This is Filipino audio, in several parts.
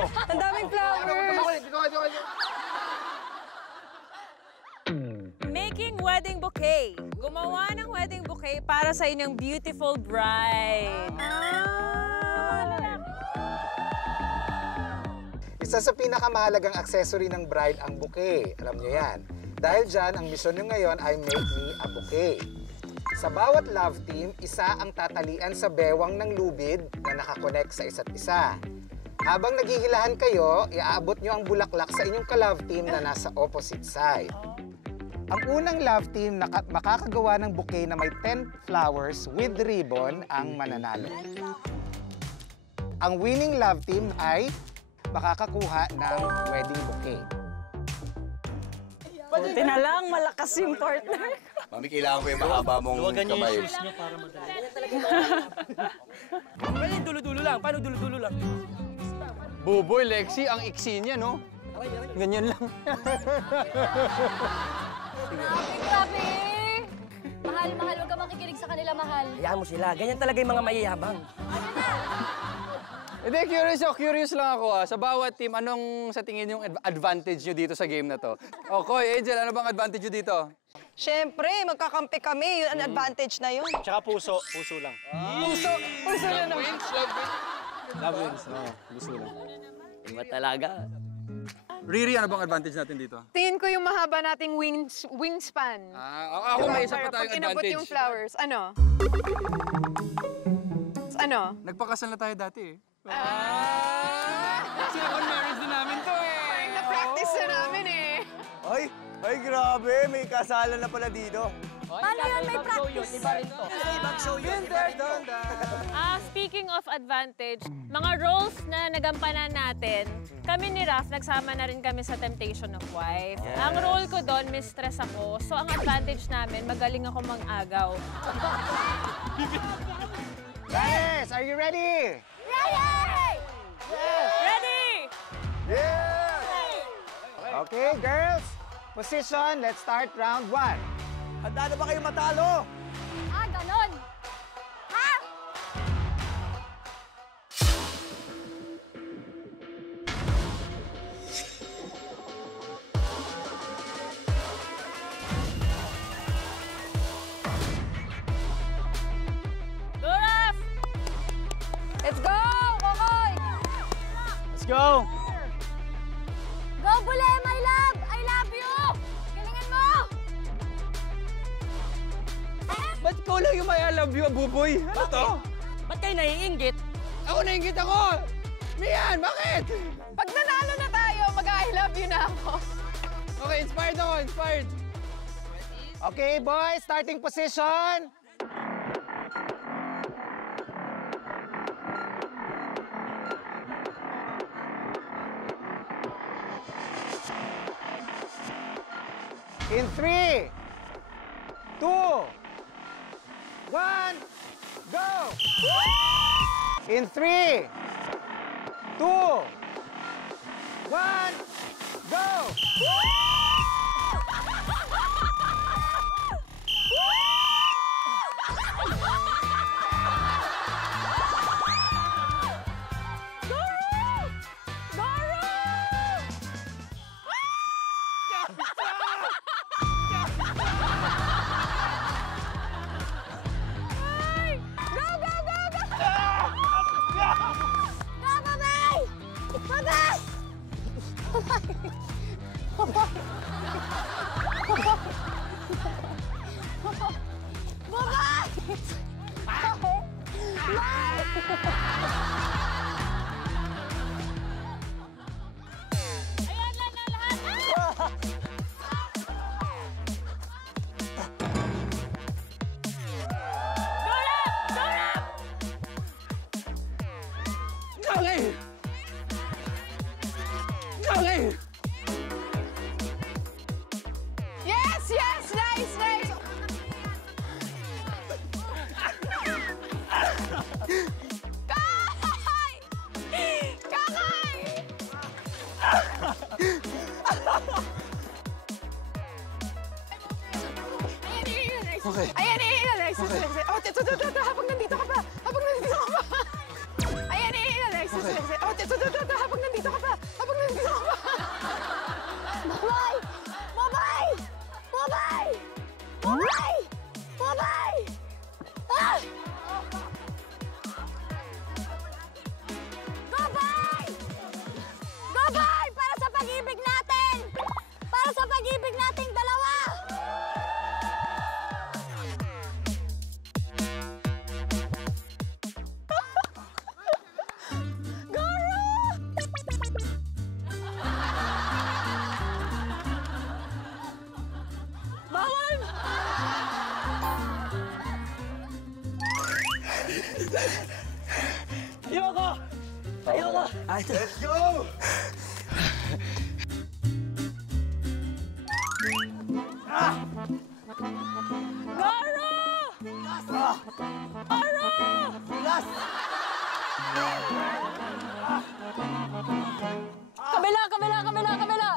Ang daming flowers. Making wedding bouquet. Gumawa ng wedding bouquet para sa inyong beautiful bride. Isa sa pinakamahalagang accessory ng bride ang bouquet. Alam niyo yan. Dahil dyan, ang misyon nyo ngayon ay make me a bouquet. Sa bawat love team, isa ang tatalian sa bewang ng lubid na nakakonect sa isa't isa. Habang naghihilahan kayo, iaabot nyo ang bulaklak sa inyong ka-love team na nasa opposite side. Ang unang love team na makakagawa ng bouquet na may 10 flowers with ribbon ang mananalo. Ang winning love team ay makakakuha ng wedding bouquet. Buti na lang, malakas yung partner. Mami, kailangan ko yung mahaba mong kamay. Shoes nyo para madali. Pwede dulo-dulo lang. Paano dulo-dulo lang? Buboy, Lexi, ang iksi niya, no? Ganyan lang. Grabe! Mahal, mahal. Huwag ka makikinig sa kanila, mahal. Hayaan mo sila. Ganyan talaga yung mga mayayabang. Hindi, curious lang ako. Sa bawat team, anong sa tingin yung advantage nyo dito sa game na to? Okay, Angel, ano bang advantage nyo dito? Siyempre, magkakampi kami. Yun ang advantage na yun. Tsaka puso. Puso lang. Puso na naman. Love wins. Puso lang. Iba talaga. Riri, ano bang advantage natin dito? Tingin ko yung mahaba nating wingspan. Ako may isa pa Pag tayong inabot advantage. yung flowers, ano? Ano? Nagpakasal na tayo dati eh. Second marriage din namin to eh. Na-practice na namin eh. Ay, grabe. May kasalan na pala dito. Paano yun? May practice. Iba rin to. Ibang show yun. Speaking of advantage, mga roles na nagampanan natin, kami ni Raf, nagsama na rin kami sa Temptation of Wife. Ang role ko doon, mistress ako. So ang advantage namin, magaling ako mang-agaw. Guys, are you ready? Ready! Ready? Yeah! Okay, girls. Position. Let's start round 1. Handa na ba kayo matalo? Ah, ganon. Ha? Go, Raf! Let's go, Kokoy! Let's go! Go, Bule, my love! I love you! Galingan mo! Ba't ikaw lang yung may I love you, Buboy? Ano to? Ba't kayo naiinggit? Ako nainggit ako! Mian, bakit? Pag nanalo na tayo, mag-I love you na ako. Okay, inspired ako, inspired. Okay, boys. Starting position. In 3, 2, 1, go! In 3, 2, 1, go! Okay! Okay! Yes, yes! Nice, nice! Kakay! Kakay! Okay. Ayan, Alexis. Oh, habang nandito ka pa. Habang nandito ka pa. Ayan, Alexis. Oh, habang nandito ka Ayoko! Ayoko! Let's go! Garo! Kabila, kabila, kabila, kabila!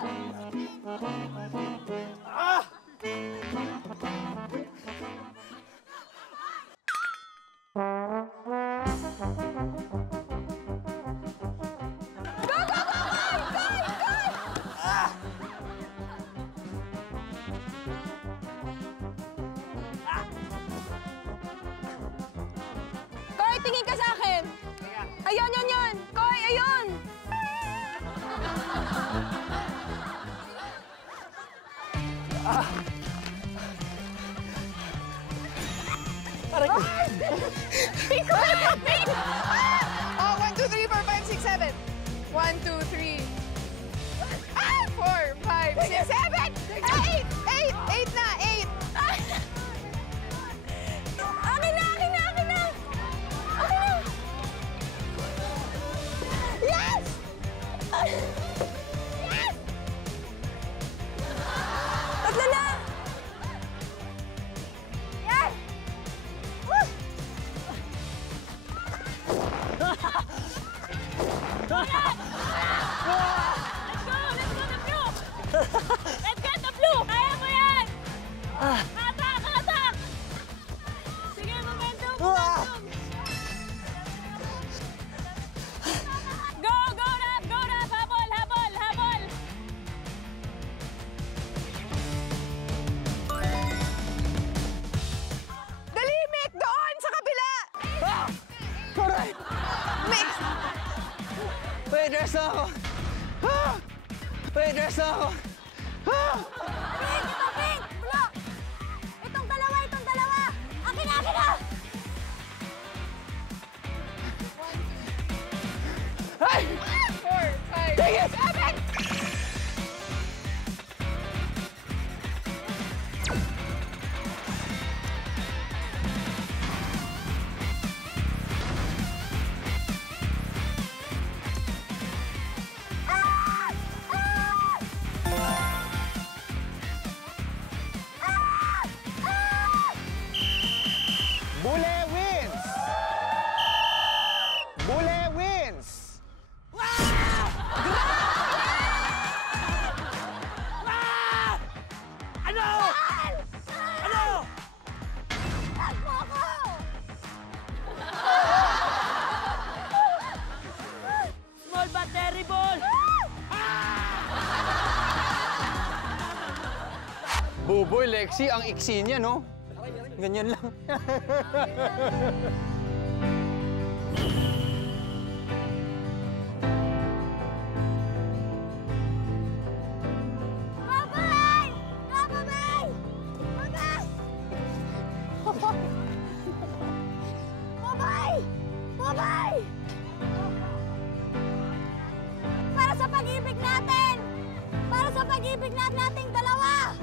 Koy, tingin ka sa akin! Ayun, yun, yun! Koy, ayun! Oh, 1, 2, 3, 4, 5, 6, 7. 1, 2, 3. 4, 5, 6, 7. 8! 8 na, 8. Akin na, akin na, akin na! Akin na! Yes! Yes! Tatlo na! Yes! Woo! Let's get the blue! Kaya mo yan! Atak! Atak! Sige, momentum! Momentum! Go! Go, Rap! Go, Rap! Habol! Habol! Habol! Dali, Mick! Doon! Sa kabila! Alright! Mick! Wait, dress na ako! Wait, dress na ako! Pink! Ito, pink! Blue! Itong dalawa, itong dalawa! Akin na, akin na! Ay! 4, 5, Take it! 7! Bule wins! Bule wins! Ano? Ano? Takbo ako! Small but terrible! Buboy, Lexi, ang iksi niya, no? Ganyan lang. Babay! Babay! Babay! Babay! Babay! Para sa pag-ibig natin! Para sa pag-ibig nating dalawa!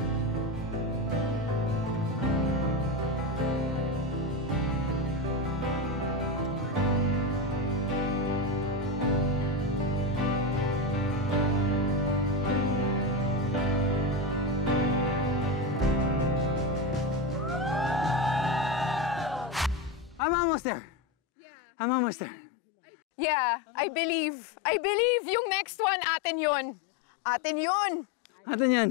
I'm almost there. I'm almost there. Yeah, I believe. I believe yung next one, atin yun. Atin yun. Atin yan.